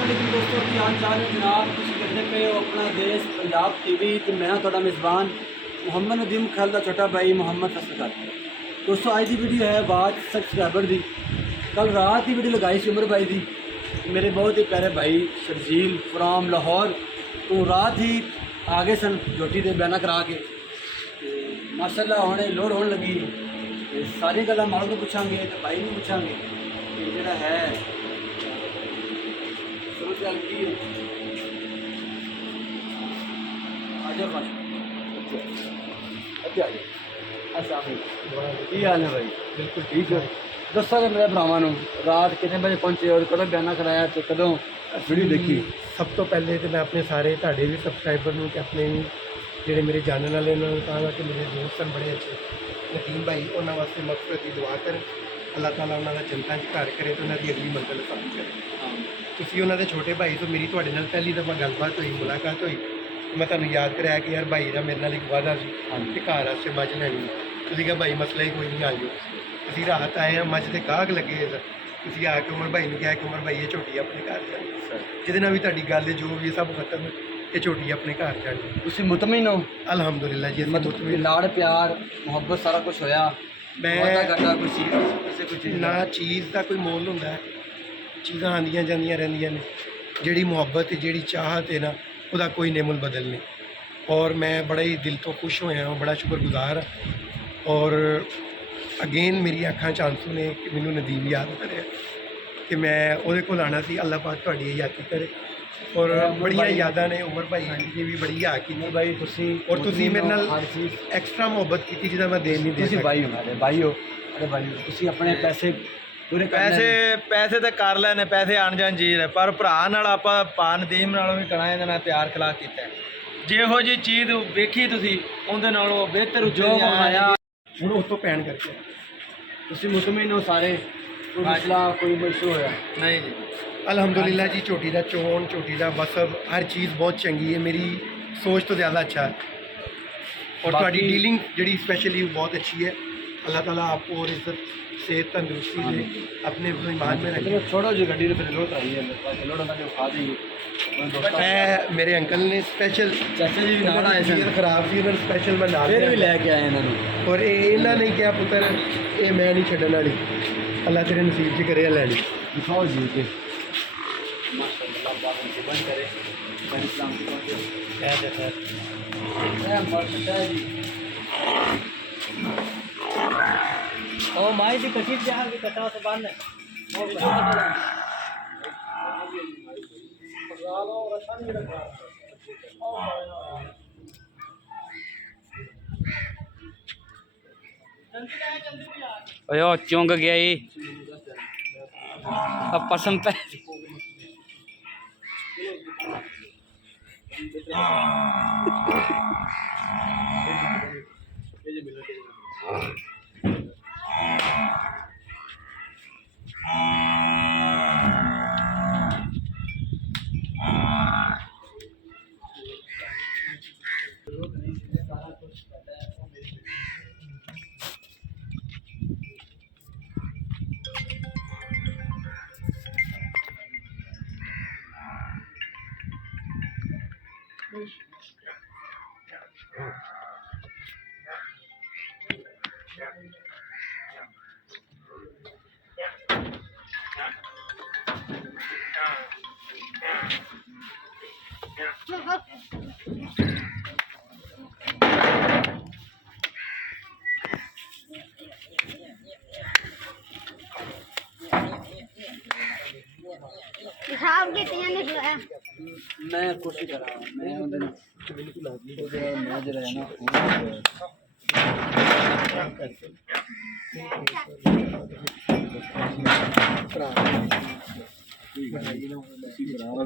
अस्सलामुअलैकुम दोस्तों की हाल चाल है जनाब। तुम कहते पे हो अपना देश पंजाब टीवी तो मैं थोड़ा मेज़बान मुहम्मद नदीम खाल का छोटा भाई मुहम्मद असगर। दोस्तों आज की वीडियो है बात सब्सक्राइबर की। कल रात ही वीडियो लगाई सी उमर भाई की, मेरे बहुत ही प्यारे भाई शर्जील फ्राम लाहौर तो रात ही आ गए सन जोटी के बयाना करा के माशाल्लाह होने लोड होने लगी। सारी गल्लां माल को पूछांगे तो भाई नहीं पूछांगे कि जेड़ा है की हाल है भाई? बिल्कुल ठीक है। दसा मेरे भरावां रात कितने बजे पहुंचे और कदों बयाना कराया तो कदों वीडियो देखी? सब तो पहले तो मैं अपने सारे तुहाडे भी सबसक्राइबर नूं ते अपने ਜਿਹੜੇ ਮੇਰੇ ਜਾਣਨ ਵਾਲੇ ਉਹਨਾਂ ਨੂੰ ਕਹਾਂਗਾ ਕਿ ਮੇਰੇ ਦੋਸਤ ਹਨ ਬੜੇ ਅੱਛੇ ਨਦੀਮ ਭਾਈ, ਉਹਨਾਂ ਵਾਸਤੇ ਮਕਸਦ ਦੀ ਦੁਆ ਕਰਨ, ਅੱਲਾਹ ਤਾਲਾ ਉਹਨਾਂ ਦਾ ਜੰਨਤਾਂ 'ਚ ਘਰ ਕਰੇ ਤੇ ਉਹਨਾਂ ਦੀ ਅਗਲੀ ਮੰਜ਼ਿਲ ਆਸਾਨ ਕਰੇ। ਤੁਸੀਂ ਉਹਨਾਂ ਦੇ ਛੋਟੇ ਭਾਈ ਤੋਂ ਮੇਰੀ ਤੁਹਾਡੇ ਨਾਲ ਪਹਿਲੀ ਦਫਾ ਗੱਲਬਾਤ ਹੋਈ, ਮੁਲਾਕਾਤ ਹੋਈ, ਮੈਂ ਤੁਹਾਨੂੰ ਯਾਦ ਕਰਾਇਆ ਕਿ ਯਾਰ ਭਾਈ ਦਾ ਮੇਰੇ ਨਾਲ ਇੱਕ ਵਾਅਦਾ ਸੀ ਕਿ ਘਰ ਵਾਸਤੇ ਮੱਝ ਲੈਣੀ। ਤੁਸੀਂ ਕਿਹਾ ਭਾਈ ਮਸਲਾ ਹੀ ਕੋਈ ਨਹੀਂ, ਆ ਜਾਓ। ਅਸੀਂ ਰਾਤ ਆਏ ਹਾਂ, ਮੱਝ ਦੇ ਗਾਹਕ ਲੱਗੇ ਸਰ। ਤੁਸੀਂ ਆ ਕੇ ਉਮਰ ਭਾਈ ਨੂੰ ਕਿਹਾ ਕਿ ਉਮਰ ਭਾਈ ਇਹ ਝੋਟੀ ਆਪਣੇ ਘਰ ਜਾਣੀ, ਜਿਹਦੇ ਨਾਲ ਵੀ ਤੁਹਾਡੀ ਗੱਲ ਜੋ ਵੀ ਸਭ ਖਤਮ, ਇਹ ਝੋਟੀ ਆਪਣੇ ਘਰ ਜਾਣੀ। ਤੁਸੀਂ ਮੁਤਮਿਨ ਹੋ? ਅਲਹਮਦੁਲਿਲਾ ਜੀ, ਮੁਤਮਿਨ। ਲਾੜ ਪਿਆਰ ਮੁਹੱਬਤ ਸਾਰਾ ਕੁਝ ਹੋਇਆ? ਮੈਂ ਘਾਟਾ ਕੋਈ ਚੀਜ਼ ਕਿਸੇ ਕੋਈ ਚੀਜ਼ ਨਾ ਚੀਜ਼ ਦਾ ਕੋਈ ਮੁੱਲ ਹੁੰਦਾ, ਚੀਜ਼ਾਂ ਆਉਂਦੀਆਂ ਜਾਂਦੀਆਂ ਰਹਿੰਦੀਆਂ ਨੇ। ਜਿਹੜੀ ਮੁਹੱਬਤ ਜਿਹੜੀ ਚਾਹਤ ਹੈ ਨਾ, ਉਹਦਾ ਕੋਈ ਨੇ ਮੁੱਲ ਬਦਲ ਨਹੀਂ। ਔਰ ਮੈਂ ਬੜਾ ਹੀ ਦਿਲ ਤੋਂ ਖੁਸ਼ ਹੋਇਆ ਹਾਂ, ਬੜਾ ਸ਼ੁਕਰਗੁਜ਼ਾਰ ਹਾਂ। ਔਰ ਅਗੇਨ ਮੇਰੀ ਅੱਖਾਂ 'ਚ ਆਂਸੂ ਨੇ ਕਿ ਮੈਨੂੰ ਨਦੀਮ ਯਾਦ ਕਰਿਆ ਕਿ ਮੈਂ ਉਹਦੇ ਕੋਲ ਆਉਣਾ ਸੀ। ਅੱਲਾਹ ਪਾਕ ਤੁਹਾਡੀ ਯਾਦ ਕਰੇ। ਔਰ ਬੜੀਆਂ ਯਾਦਾਂ ਨੇ ਉਮਰ ਭਾਈ ਦੀ ਵੀ ਬੜੀ ਯਾਦ ਕੀਤੀ ਭਾਈ ਤੁਸੀਂ। ਔਰ ਤੁਸੀਂ ਮੇਰੇ ਨਾਲ ਐਕਸਟਰਾ ਮੁਹੱਬਤ ਕੀਤੀ ਜਿਹਦਾ ਮੈਂ ਦੇ ਨਹੀਂ ਦੇ ਤੁਸੀਂ ਭਾਈ ਹੋ, ਭਾਈ ਹੋ। ਅਰੇ ਭਾਈ ਤੁਸੀਂ ਆਪਣੇ ਪੈਸੇ ਪੂਰੇ ਪੈਸੇ ਤਾਂ ਕਰ ਲੈਣੇ, ਪੈਸੇ ਆਣ ਜਾਣ ਚੀਜ਼ ਹੈ, ਪਰ ਭਰਾ ਨਾਲ ਆਪਾਂ ਪਾ ਨਦੀਮ ਨਾਲੋਂ ਵੀ ਕਣਾ ਇਹਦੇ ਨਾਲ ਪਿਆਰ ਖਿਲਾ ਕੀਤਾ। ਜਿਹੋ ਜੀ ਚੀਜ਼ ਵੇਖੀ ਤੁਸੀਂ ਉਹਦੇ ਨਾਲੋਂ ਬਿਹਤਰ ਜੋ ਆਇਆ ਹੁਣ ਉਸ ਤੋਂ ਪੈਣ ਕਰਕੇ ਤੁਸੀਂ ਮੁਤਮਿਨ ਹੋ ਸਾਰੇ? ਕੋਈ ਮਸਲਾ ਕੋਈ ਇਸ਼ੂ ਹੋਇਆ? ਨਹੀਂ ਜੀ ਅਲਹਮਦੁਲਿਲਾ ਜੀ। ਝੋਟੀ ਦਾ ਚੋਣ, ਝੋਟੀ ਦਾ ਵਸਬ, ਹਰ ਚੀਜ਼ ਬਹੁਤ ਚੰਗੀ ਹੈ। ਮੇਰੀ ਸੋਚ ਤੋਂ ਜ਼ਿਆਦਾ ਅੱਛਾ ਹੈ। ਔਰ ਤੁਹਾਡੀ ਡੀਲਿੰਗ ਜਿਹੜੀ स्पेशली वो बहुत अच्छी है। अल्लाह ताला आपको और इज्जत सेहत तंदुरुस्ती दे, अपने ईमान में रखे। छोड़ो जी गड्डी फिर लोड आई है, लोड ना खा देगी। मेरे अंकल ने स्पेशल चाचा जी भी नाल आए सन, खराब सी उन्होंने स्पेशल मैं नाल फिर भी लेके आए इन्होंने। और इन्होंने नहीं किया पुत्र ये मैं नहीं छड्डण वाली, अल्लाह तेरे नसीब च करे लैनी। दिखाओ जी के माशाल्लाह बाबा जी बंद करे इस्लाम की जी। ओ माई दी कसीर जहां की कटा से बंद है वो ओयो चुंग गया ही अब पसंद पे मैं कोशिश कर रहा हूँ, मैं बिल्कुल मैं जरा है ना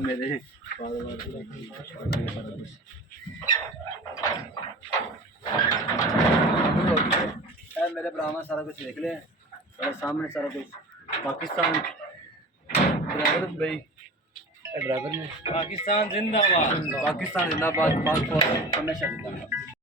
मेरे मेरे ब्राह्मण सारा कुछ देख ले सामने सारा कुछ। पाकिस्तान ड्राइवर भाई, ड्राइवर में पाकिस्तान जिंदाबाद, पाकिस्तान जिंदाबाद, पाक फौज हमेशा जिंदाबाद।